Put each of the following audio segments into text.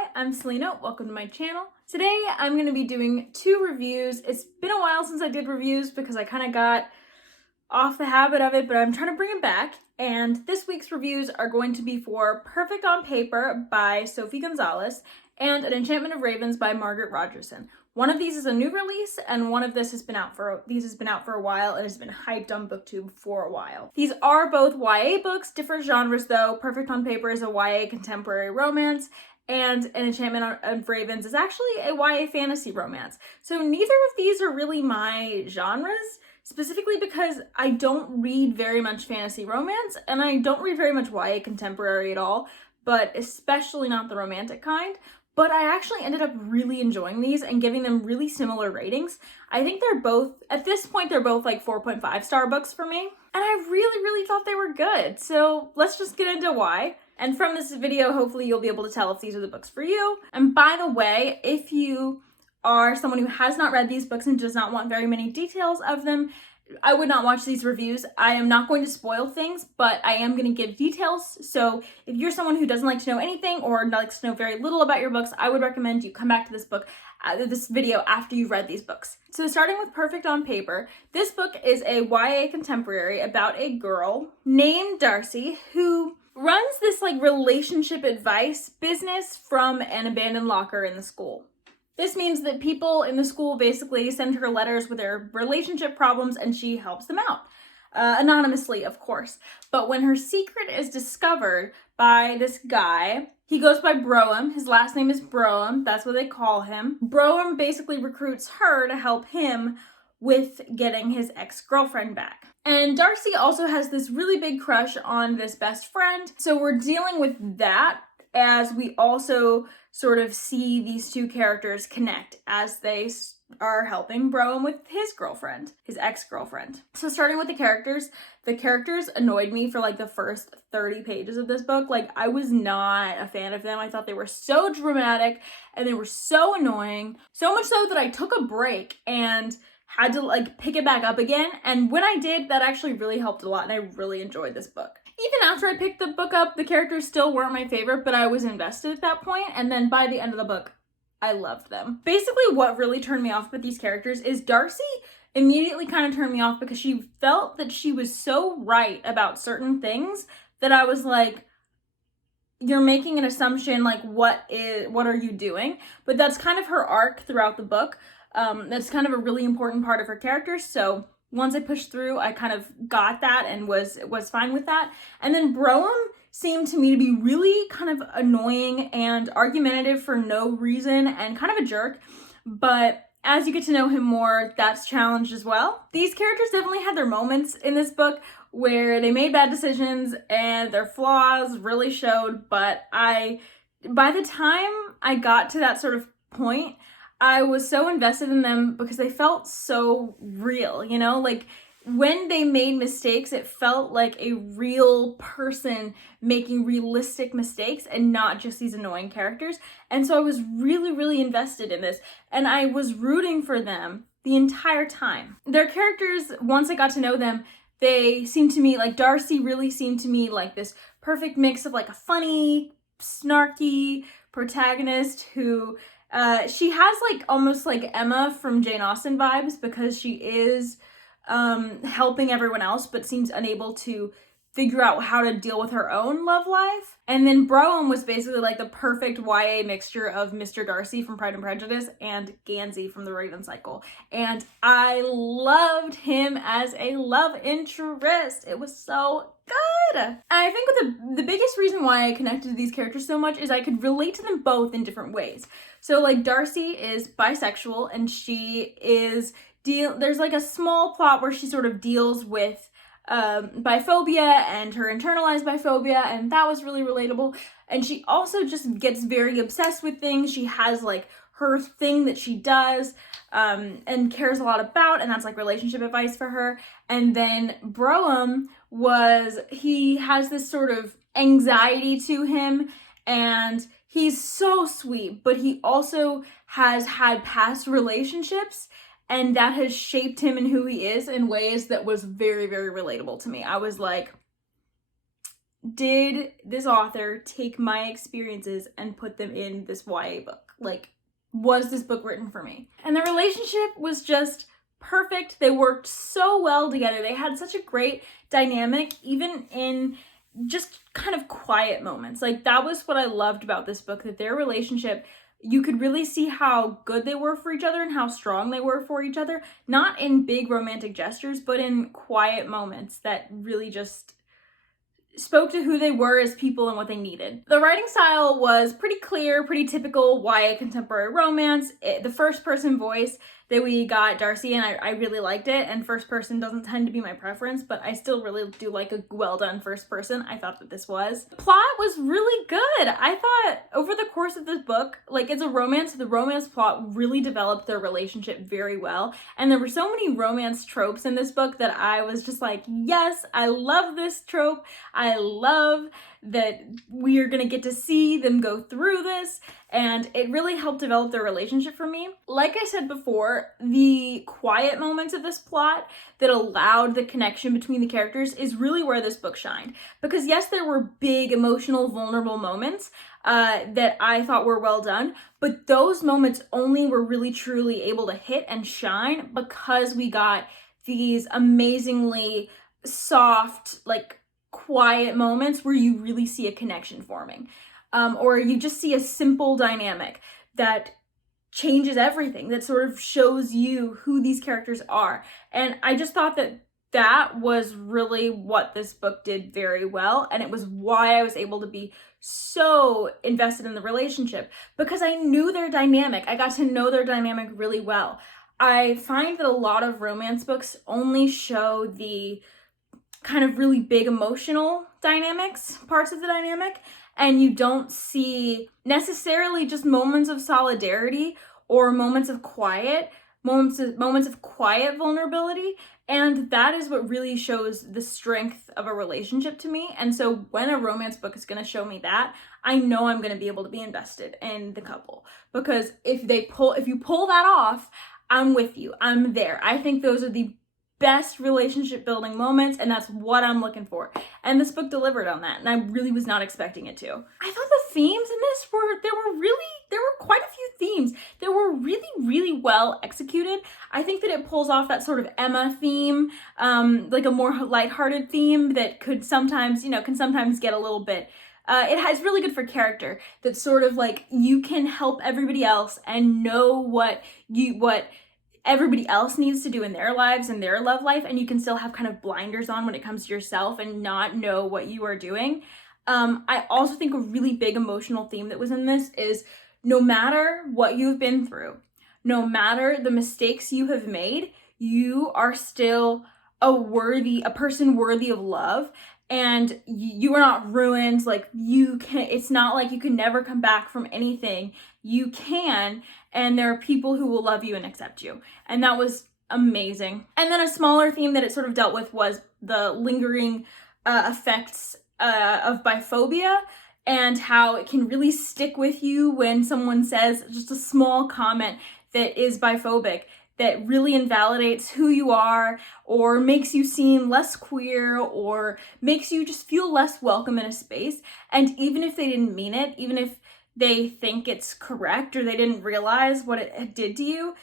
Hi, I'm Selena. Welcome to my channel. Today I'm going to be doing two reviews. It's been a while since I did reviews because I kind of got off the habit of it, but I'm trying to bring it back. And this week's reviews are going to be for Perfect on Paper by Sophie Gonzalez and An Enchantment of Ravens by Margaret Rogerson. One of these is a new release, and one of these has been out for a while and has been hyped on BookTube for a while. These are both YA books, different genres though. Perfect on Paper is a YA contemporary romance, and An Enchantment of Ravens is actually a YA fantasy romance. So neither of these are really my genres, specifically because I don't read very much fantasy romance, and I don't read very much YA contemporary at all, but especially not the romantic kind. But I actually ended up really enjoying these and giving them really similar ratings. I think they're both, at this point, they're both like 4.5 star books for me. And I really thought they were good. So let's just get into why. And from this video, hopefully you'll be able to tell if these are the books for you. And by the way, if you are someone who has not read these books and does not want very many details of them, I would not watch these reviews. I am not going to spoil things, but I am going to give details. So if you're someone who doesn't like to know anything or likes to know very little about your books, I would recommend you come back to this video after you've read these books. So starting with Perfect on Paper, this book is a YA contemporary about a girl named Darcy who runs this like relationship advice business from an abandoned locker in the school. This means that people in the school basically send her letters with their relationship problems and she helps them out. Anonymously, of course. But when her secret is discovered by this guy, he goes by Broem. His last name is Broem. That's what they call him. Broem basically recruits her to help him with getting his ex-girlfriend back. And Darcy also has this really big crush on this best friend. So we're dealing with that as we also sort of see these two characters connect as they are helping Broem with his girlfriend, his ex-girlfriend. So starting with the characters annoyed me for like the first 30 pages of this book. Like, I was not a fan of them. I thought they were so dramatic and they were so annoying. So much so that I took a break and had to like pick it back up again. And when I did, that actually really helped a lot and I really enjoyed this book. Even after I picked the book up, the characters still weren't my favorite, but I was invested at that point. And then by the end of the book, I loved them. Basically, what really turned me off with these characters is Darcy immediately kind of turned me off because she felt that she was so right about certain things that I was like, you're making an assumption, like what are you doing? But that's kind of her arc throughout the book. That's kind of a really important part of her character. So once I pushed through, I kind of got that and was fine with that. And then Broem seemed to me to be really kind of annoying and argumentative for no reason and kind of a jerk. But as you get to know him more, that's challenged as well. These characters definitely had their moments in this book where they made bad decisions and their flaws really showed. But by the time I got to that sort of point, I was so invested in them because they felt so real, you know? Like, when they made mistakes, it felt like a real person making realistic mistakes and not just these annoying characters. And so I was really invested in this, and I was rooting for them the entire time. Their characters, once I got to know them, they seemed to me, like Darcy really seemed to me like this perfect mix of like a funny, snarky protagonist who she has like almost like Emma from Jane Austen vibes because she is helping everyone else but seems unable to figure out how to deal with her own love life. And then Broem was basically like the perfect YA mixture of Mr. Darcy from Pride and Prejudice and Gansey from The Raven Cycle. And I loved him as a love interest. It was so good. And I think the biggest reason why I connected to these characters so much is I could relate to them both in different ways. So like Darcy is bisexual and she is there's like a small plot where she sort of deals with biphobia and her internalized biphobia, and that was really relatable. And she also just gets very obsessed with things. She has like her thing that she does and cares a lot about, and that's like relationship advice for her. And then Broem he has this sort of anxiety to him, and he's so sweet, but he also has had past relationships, and that has shaped him and who he is in ways that was very relatable to me. I was like, did this author take my experiences and put them in this YA book? Like, was this book written for me? And the relationship was just perfect. They worked so well together. They had such a great dynamic, even in just kind of quiet moments. Like, that was what I loved about this book, that their relationship, you could really see how good they were for each other and how strong they were for each other, not in big romantic gestures, but in quiet moments that really just spoke to who they were as people and what they needed. The writing style was pretty clear, pretty typical YA contemporary romance. The first person voice that we got, Darcy, and I really liked it, and first person doesn't tend to be my preference, but I still really do like a well done first person. I thought that this was. The plot was really good. I thought over the course of this book, like, it's a romance, the romance plot really developed their relationship very well, and there were so many romance tropes in this book that I was just like, yes, I love this trope. I love that we are gonna get to see them go through this, and it really helped develop their relationship for me. Like I said before, the quiet moments of this plot that allowed the connection between the characters is really where this book shined. Because yes, there were big, emotional, vulnerable moments that I thought were well done, but those moments only were really truly able to hit and shine because we got these amazingly soft, like, quiet moments where you really see a connection forming, or you just see a simple dynamic that changes everything, that sort of shows you who these characters are. And I just thought that that was really what this book did very well, and it was why I was able to be so invested in the relationship, because I knew their dynamic. I got to know their dynamic really well. I find that a lot of romance books only show the kind of really big emotional dynamics, parts of the dynamic, and you don't see necessarily just moments of solidarity or moments of quiet vulnerability. And that is what really shows the strength of a relationship to me. And so when a romance book is going to show me that, I know I'm going to be able to be invested in the couple, because if you pull that off, I'm with you. I'm there. I think those are the best relationship building moments, and that's what I'm looking for. And this book delivered on that, and I really was not expecting it to. I thought the themes in this there were quite a few themes that were really, really well executed. I think that it pulls off that sort of Emma theme, like a more lighthearted theme that could sometimes, can sometimes get a little bit it has really good for character, that sort of like you can help everybody else and know what everybody else needs to do in their lives and their love life, and you can still have kind of blinders on when it comes to yourself and not know what you are doing. I also think a really big emotional theme that was in this is, no matter what you've been through, no matter the mistakes you have made, you are still a person worthy of love, and you are not ruined. Like, it's not like you can never come back from anything. You can, and there are people who will love you and accept you. And that was amazing. And then a smaller theme that it sort of dealt with was the lingering effects of biphobia, and how it can really stick with you when someone says just a small comment that is biphobic, that really invalidates who you are, or makes you seem less queer, or makes you just feel less welcome in a space. And even if they didn't mean it, even if they think it's correct or they didn't realize what it did to you,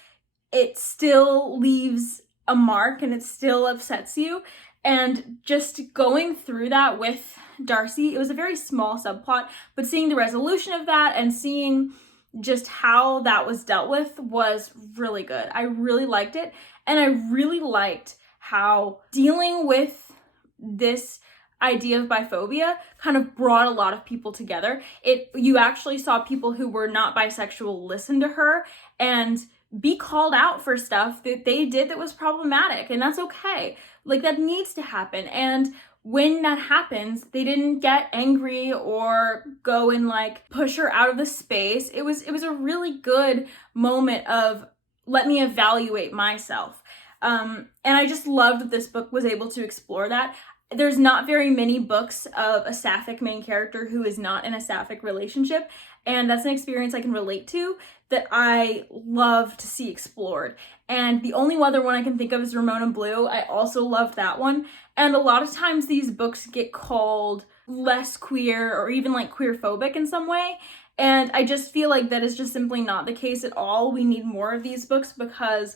it still leaves a mark and it still upsets you. And just going through that with Darcy, it was a very small subplot, but seeing the resolution of that and seeing just how that was dealt with was really good. I really liked it, and I really liked how dealing with this idea of biphobia kind of brought a lot of people together. You actually saw people who were not bisexual listen to her and be called out for stuff that they did that was problematic, and that's okay. Like, that needs to happen. And when that happens, they didn't get angry or go and like push her out of the space. It was a really good moment of, let me evaluate myself. And I just loved that this book was able to explore that. There's not very many books of a sapphic main character who is not in a sapphic relationship, and that's an experience I can relate to that I love to see explored. And the only other one I can think of is Ramona Blue. I also loved that one. And a lot of times these books get called less queer or even like queer phobic in some way. And I just feel like that is just simply not the case at all. We need more of these books because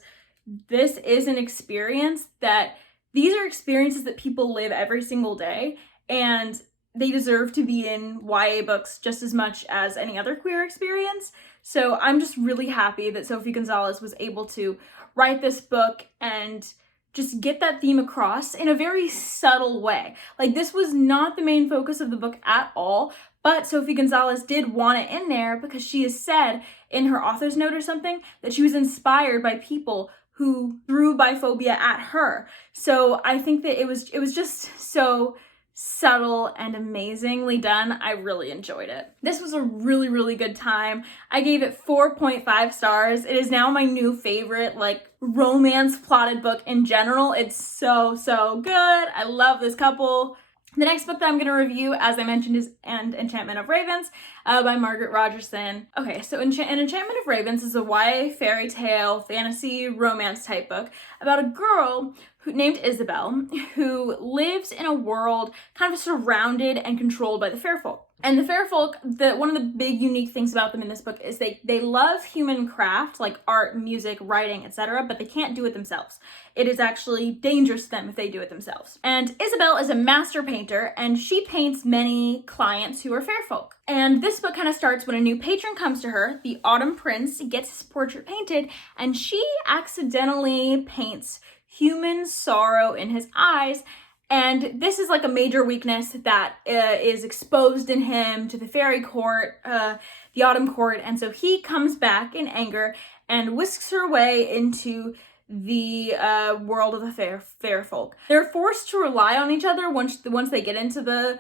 this is an experience that these are experiences that people live every single day, and they deserve to be in YA books just as much as any other queer experience. So I'm just really happy that Sophie Gonzalez was able to write this book and just get that theme across in a very subtle way. Like, this was not the main focus of the book at all, but Sophie Gonzalez did want it in there because she has said in her author's note or something that she was inspired by people who threw biphobia at her. So I think that it was just so subtle and amazingly done. I really enjoyed it. This was a really, really good time. I gave it 4.5 stars. It is now my new favorite, like, romance plotted book in general. It's so, so good. I love this couple. The next book that I'm going to review, as I mentioned, is Enchantment of Ravens by Margaret Rogerson. Okay, so Enchantment of Ravens is a YA fairy tale, fantasy, romance type book about a girl named Isabel who lives in a world kind of surrounded and controlled by the fair folk. And the fair folk, one of the big unique things about them in this book is they love human craft, like art, music, writing, etc., but they can't do it themselves. It is actually dangerous to them if they do it themselves. And Isabel is a master painter, and she paints many clients who are fair folk. And this book kind of starts when a new patron comes to her, the Autumn Prince, gets his portrait painted, and she accidentally paints human sorrow in his eyes. And this is like a major weakness that is exposed in him to the fairy court, the autumn court. And so he comes back in anger and whisks her away into the world of the fair folk. They're forced to rely on each other once they get into the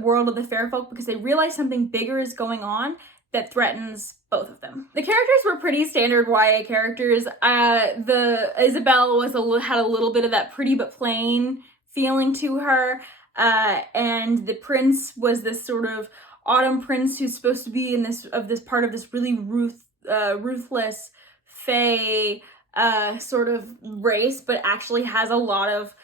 world of the fair folk because they realize something bigger is going on that threatens both of them. The characters were pretty standard YA characters. The Isabel had a little bit of that pretty but plain feeling to her, and the prince was this sort of autumn prince who's supposed to be in this part of this really ruthless fae sort of race, but actually has a lot of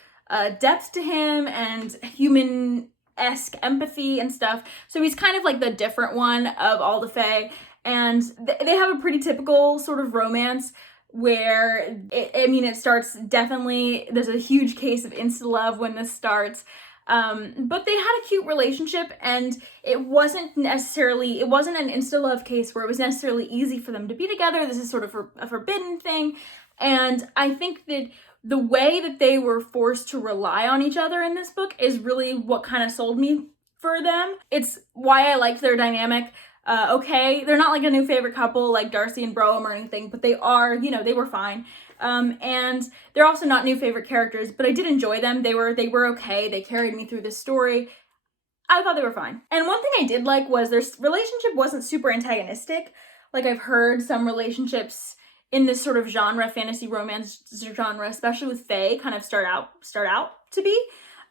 depth to him and human-esque empathy and stuff. So he's kind of like the different one of all the fae, and they have a pretty typical sort of romance where it starts definitely, there's a huge case of insta-love when this starts, but they had a cute relationship, and it wasn't an insta-love case where it was necessarily easy for them to be together. This is sort of a forbidden thing, and I think that the way that they were forced to rely on each other in this book is really what kind of sold me for them. It's why I liked their dynamic. Okay, they're not like a new favorite couple like Darcy and Brougham or anything, but they are, they were fine. And they're also not new favorite characters, but I did enjoy them. They were okay. They carried me through this story. I thought they were fine. And one thing I did like was their relationship wasn't super antagonistic. Like, I've heard some relationships in this sort of genre, fantasy romance genre, especially with fae, kind of start out to be.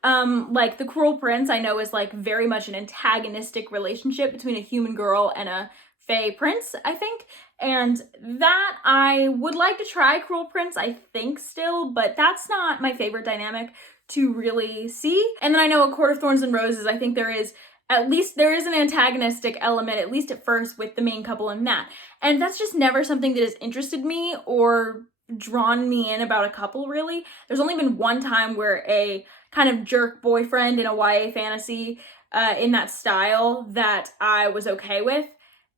Like the Cruel Prince, I know, is like very much an antagonistic relationship between a human girl and a fae prince, I think. And that I would like to try Cruel Prince, I think still, but that's not my favorite dynamic to really see. And then I know A Court of Thorns and Roses, I think there is an antagonistic element, at least at first, with the main couple in that. And that's just never something that has interested me or drawn me in about a couple, really. There's only been one time where a kind of jerk boyfriend in a YA fantasy in that style that I was okay with.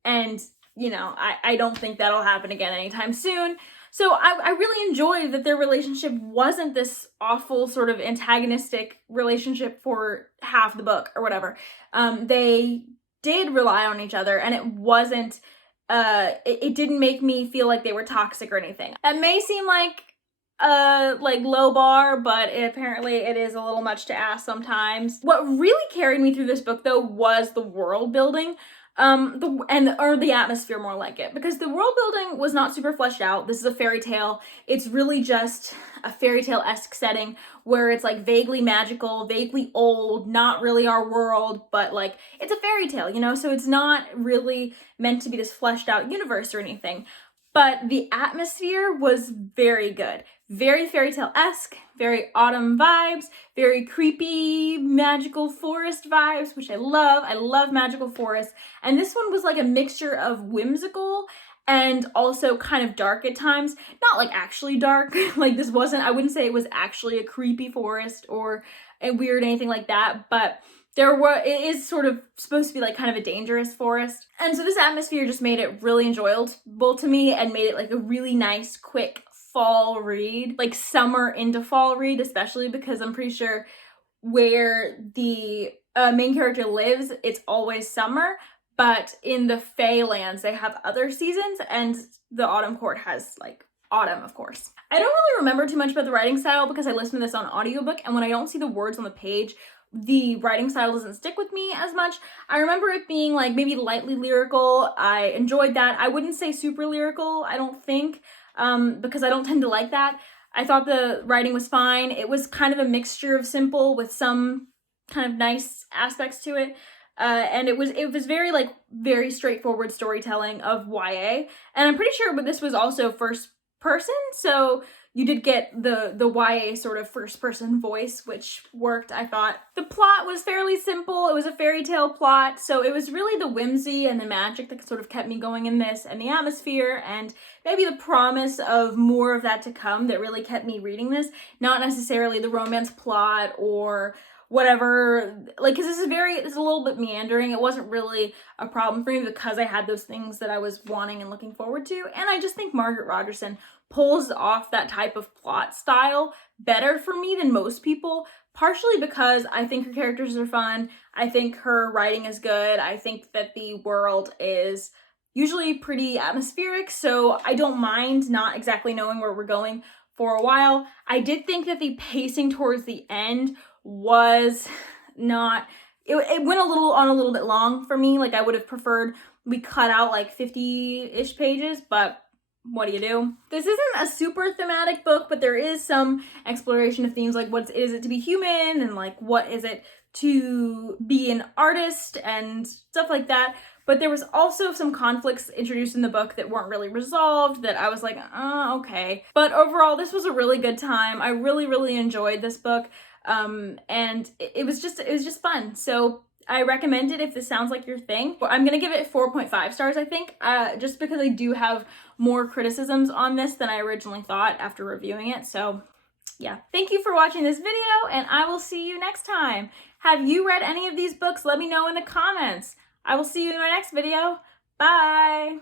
And, I don't think that'll happen again anytime soon. So I really enjoyed that their relationship wasn't this awful sort of antagonistic relationship for half the book or whatever. They did rely on each other, and it wasn't, it didn't make me feel like they were toxic or anything. That may seem like low bar, but apparently it is a little much to ask sometimes. What really carried me through this book, though, was the world building. The atmosphere, more like it, because the world building was not super fleshed out. This is a fairy tale. It's really just a fairy tale-esque setting where it's like vaguely magical, vaguely old, not really our world, but like it's a fairy tale, so it's not really meant to be this fleshed out universe or anything. But the atmosphere was very good. very fairy tale-esque, very autumn vibes, very creepy magical forest vibes, which I love. I love magical forests. And this one was like a mixture of whimsical and also kind of dark at times. Not like actually dark, like this wasn't, I wouldn't say it was actually a creepy forest or a weird anything like that, but it is sort of supposed to be like kind of a dangerous forest. And so this atmosphere just made it really enjoyable to me and made it like a really nice, quick fall read, like summer into fall read, especially because I'm pretty sure where the main character lives, it's always summer, but in the Fae lands, they have other seasons, and the Autumn Court has like autumn, of course. I don't really remember too much about the writing style because I listened to this on audiobook, and when I don't see the words on the page, the writing style doesn't stick with me as much. I remember it being like maybe lightly lyrical. I enjoyed that. I wouldn't say super lyrical, I don't think, because I don't tend to like that. I thought the writing was fine. It was kind of a mixture of simple with some kind of nice aspects to it. And it was very straightforward storytelling of YA. And I'm pretty sure this was also first person, so you did get the YA sort of first person voice, which worked, I thought. The plot was fairly simple. It was a fairy tale plot, so it was really the whimsy and the magic that sort of kept me going in this, and the atmosphere, and maybe the promise of more of that to come that really kept me reading this, not necessarily the romance plot or whatever, like, because this is a little bit meandering. It wasn't really a problem for me because I had those things that I was wanting and looking forward to, and I just think Margaret Rogerson pulls off that type of plot style better for me than most people, partially because I think her characters are fun, I think her writing is good, I think that the world is usually pretty atmospheric, so I don't mind not exactly knowing where we're going for a while. I did think that the pacing towards the end was not, it went a little bit long for me. Like, I would have preferred we cut out like 50-ish pages, but what do you do? This isn't a super thematic book, but there is some exploration of themes like what is it to be human, and like what is it to be an artist and stuff like that. But there was also some conflicts introduced in the book that weren't really resolved that I was like, okay. But overall, this was a really good time. I really, really enjoyed this book. And it was just fun. So I recommend it if this sounds like your thing. I'm gonna give it 4.5 stars, I think, just because I do have more criticisms on this than I originally thought after reviewing it. So yeah, thank you for watching this video, and I will see you next time. Have you read any of these books? Let me know in the comments. I will see you in my next video. Bye!